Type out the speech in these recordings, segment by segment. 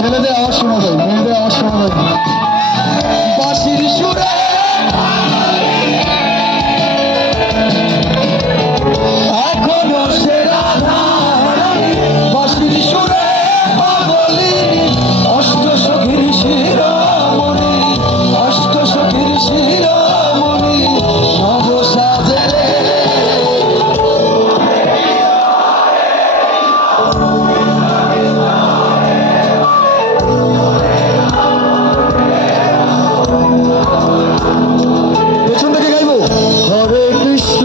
ছেলেদের আওয়াজ শোনা যায়, মেয়েদের আওয়াজ শোনা যায় না। বাঁশির সুরে এখনো সে রাধা রানী, বাঁশির সুরে পাগলিনী, অষ্ট সখীর শিরোমণি, অষ্ট সখীর শিরোমণি, নব সাজে রে। পেছন থেকে গাইবো হরে কৃষ্ণ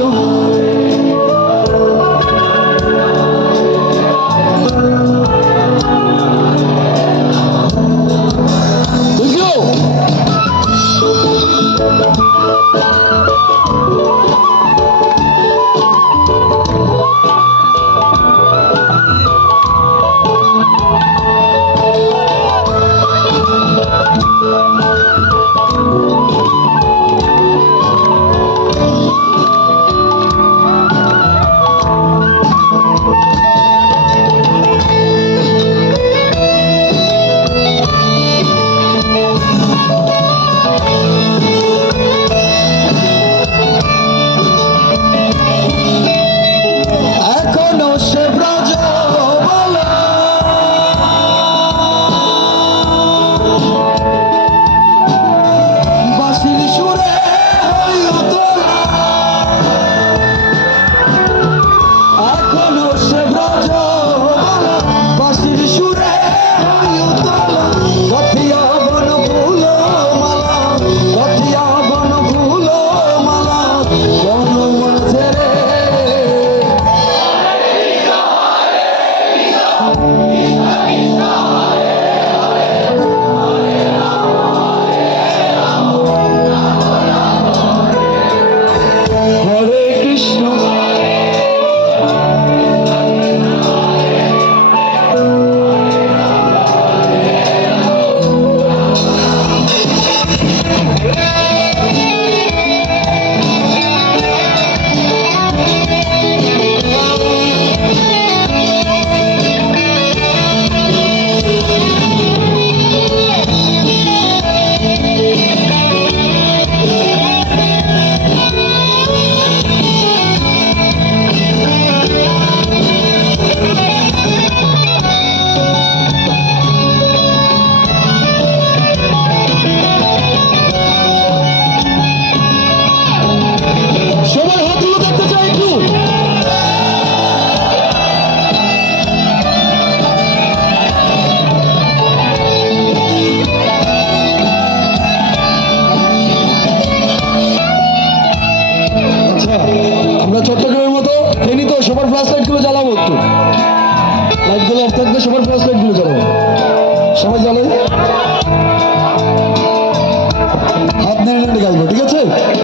চট্টগ্রামের মতো ফেনী তো সবার ফ্ল্যাশ লাইট গুলো জ্বালাবো, একটু লাইট গুলো অফ থাকবে, সবার ফ্ল্যাশ লাইট